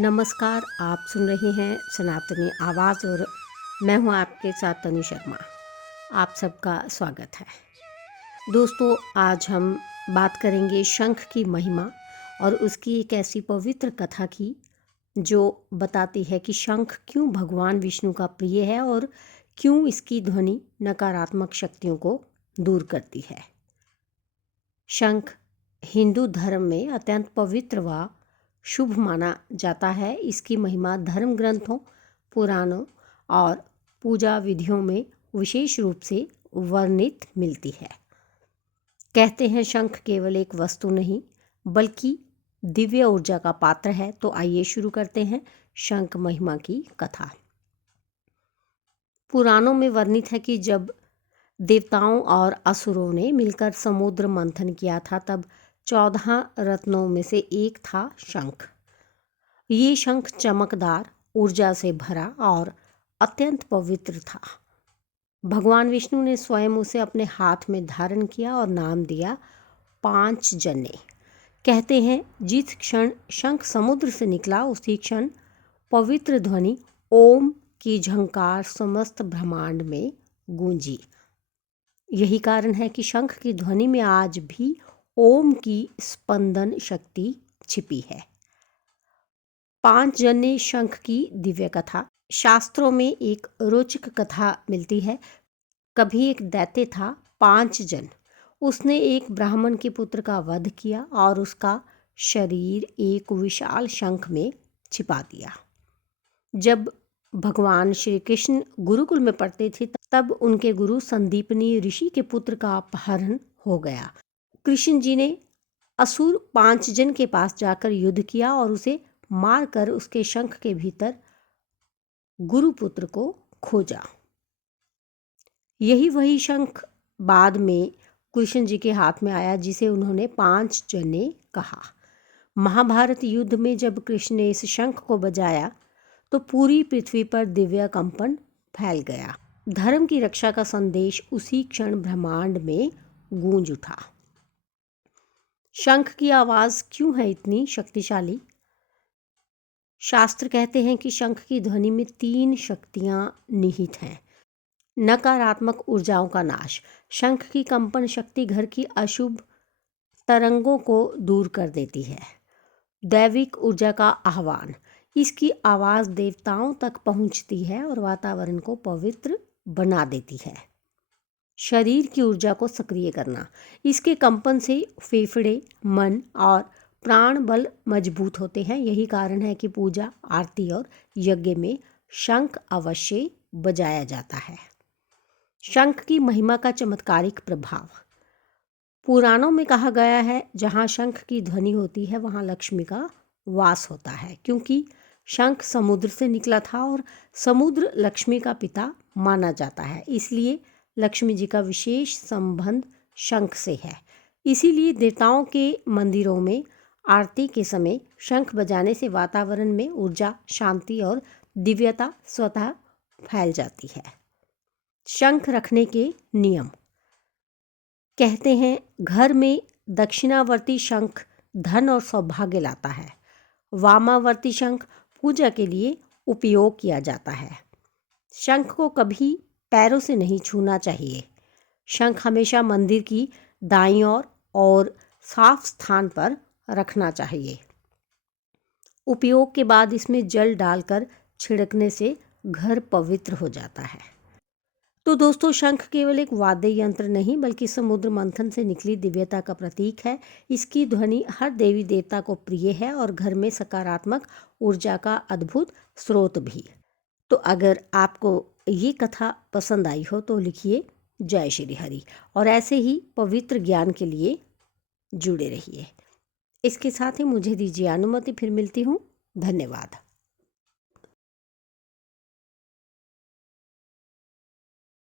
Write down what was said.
नमस्कार, आप सुन रहे हैं सनातनी आवाज़ और मैं हूं आपके साथ तनु शर्मा। आप सबका स्वागत है। दोस्तों, आज हम बात करेंगे शंख की महिमा और उसकी एक ऐसी पवित्र कथा की जो बताती है कि शंख क्यों भगवान विष्णु का प्रिय है और क्यों इसकी ध्वनि नकारात्मक शक्तियों को दूर करती है। शंख हिंदू धर्म में अत्यंत पवित्र व शुभ माना जाता है। इसकी महिमा धर्म ग्रंथों, पुराणों और पूजा विधियों में विशेष रूप से वर्णित मिलती है। कहते हैं शंख केवल एक वस्तु नहीं बल्कि दिव्य ऊर्जा का पात्र है। तो आइए शुरू करते हैं शंख महिमा की कथा। पुराणों में वर्णित है कि जब देवताओं और असुरों ने मिलकर समुद्र मंथन किया था तब 14 रत्नों में से एक था शंख। ये शंख चमकदार, ऊर्जा से भरा और अत्यंत पवित्र था। भगवान विष्णु ने स्वयं उसे अपने हाथ में धारण किया और नाम दिया पांचजन्य। कहते हैं जिस क्षण शंख समुद्र से निकला उसी क्षण पवित्र ध्वनि ओम की झंकार समस्त ब्रह्मांड में गूंजी। यही कारण है कि शंख की ध्वनि में आज भी ओम की स्पंदन शक्ति छिपी है। पांचजन्य शंख की दिव्य कथा। शास्त्रों में एक रोचक कथा मिलती है। कभी एक दैत्य था पांचजन। उसने एक ब्राह्मण के पुत्र का वध किया और उसका शरीर एक विशाल शंख में छिपा दिया। जब भगवान श्री कृष्ण गुरुकुल में पढ़ते थे तब उनके गुरु संदीपनी ऋषि के पुत्र का अपहरण हो गया। कृष्ण जी ने असुर पांचजन के पास जाकर युद्ध किया और उसे मारकर उसके शंख के भीतर गुरुपुत्र को खोजा। यही वही शंख बाद में कृष्ण जी के हाथ में आया जिसे उन्होंने पांचजन्य कहा। महाभारत युद्ध में जब कृष्ण ने इस शंख को बजाया तो पूरी पृथ्वी पर दिव्य कंपन फैल गया। धर्म की रक्षा का संदेश उसी क्षण ब्रह्मांड में गूंज उठा। शंख की आवाज़ क्यों है इतनी शक्तिशाली? शास्त्र कहते हैं कि शंख की ध्वनि में 3 शक्तियां निहित हैं। नकारात्मक ऊर्जाओं का नाश। शंख की कंपन शक्ति घर की अशुभ तरंगों को दूर कर देती है। दैविक ऊर्जा का आह्वान। इसकी आवाज़ देवताओं तक पहुंचती है और वातावरण को पवित्र बना देती है। शरीर की ऊर्जा को सक्रिय करना। इसके कंपन से फेफड़े, मन और प्राण बल मजबूत होते हैं। यही कारण है कि पूजा, आरती और यज्ञ में शंख अवश्य बजाया जाता है। शंख की महिमा का चमत्कारिक प्रभाव। पुराणों में कहा गया है जहाँ शंख की ध्वनि होती है वहाँ लक्ष्मी का वास होता है, क्योंकि शंख समुद्र से निकला था और समुद्र लक्ष्मी का पिता माना जाता है। इसलिए लक्ष्मी जी का विशेष संबंध शंख से है। इसीलिए देवताओं के मंदिरों में आरती के समय शंख बजाने से वातावरण में ऊर्जा, शांति और दिव्यता स्वतः फैल जाती है। शंख रखने के नियम। कहते हैं घर में दक्षिणावर्ती शंख धन और सौभाग्य लाता है। वामावर्ती शंख पूजा के लिए उपयोग किया जाता है। शंख को कभी पैरों से नहीं छूना चाहिए। शंख हमेशा मंदिर की दाईं ओर और साफ स्थान पर रखना चाहिए। उपयोग के बाद इसमें जल डालकर छिड़कने से घर पवित्र हो जाता है। तो दोस्तों, शंख केवल एक वाद्य यंत्र नहीं बल्कि समुद्र मंथन से निकली दिव्यता का प्रतीक है। इसकी ध्वनि हर देवी देवता को प्रिय है और घर में सकारात्मक ऊर्जा का अद्भुत स्रोत भी। तो अगर आपको ये कथा पसंद आई हो तो लिखिए जय श्री हरि और ऐसे ही पवित्र ज्ञान के लिए जुड़े रहिए। इसके साथ ही मुझे दीजिए अनुमति, फिर मिलती हूँ। धन्यवाद।